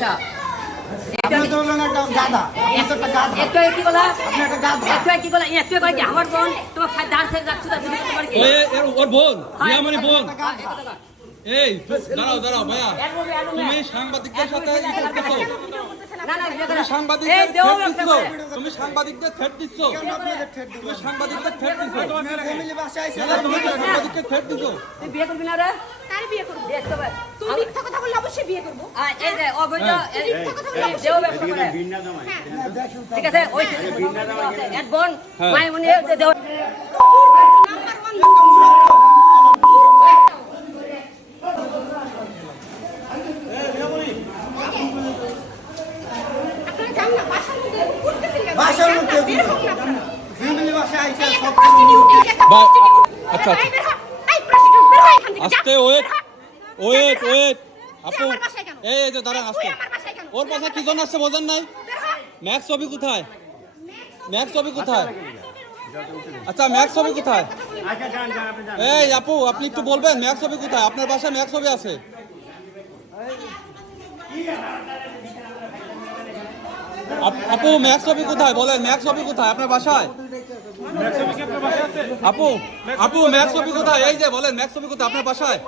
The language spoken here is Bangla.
আচ্ছা। আগে কি আমার বোন? তোমার দাঁড় থেকে যাচ্ছ ওর বোন বোন। এই দাঁড়াও দাঁড়াও ভাইয়া। তুমি সাংবাদিকদের সাথে তুমি। সাংবাদিকদের থ্রেট দিচ্ছ। তুমি সাংবাদিকদের থ্রেট দিচ্ছ। আপনাদের ঠেট দিব? তুমি সাংবাদিকদের থ্রেট দিচ্ছ। আপনার ফ্যামিলি বাসায় আইছে দাদা, তুমি সাংবাদিকদের থ্রেট দিচ্ছ। বিয়ে করবি না রে? বিয়ে করব? তুমি মিথ্যা কথা বললে অবশ্যই বিয়ে করব এই যে অবৈধ হ্যাঁ। ব্যবসা করে ঠিক আছে ওই বোন হ্যাঁ। মাইমনি যে দেও নাম্বার ওয়ান আপনারা জান না বাসার মধ্যে এরকম করতেছেন কেন? বাসার মধ্যে বের হন না আপনারা। ফ্যামিলি বাসায় আইছে এই একটা সব prostitute, এই একটা বা- prostitute। আচ্ছা, যা। আস্তে ওয়েট ওয়েট। ওয়েট আপু? এই যে দাঁড়ান আস্তে? ওর পাশে কি জন আসছে বোঝেন নাই। ম্যাক্স ছবি কোথায়? ম্যাক্স ছবি কোথায়? আচ্ছা ম্যাক্স ছবি কোথায়? এই আপু আপনি একটু বলবেন ম্যাক্স ছবি কোথায়? আপনার বাসায় ম্যাক্স ছবি আছে? আপ- আপু ম্যাক্স ছবি কোথায়? বলেন ম্যাক্স ছবি কোথায়? আপনার বাসায়? আপু আপু ম্যাক্স ছবি কোথায়? এই যে বলেন ম্যাক্স ছবি কোথায়? আপনার বাসায়?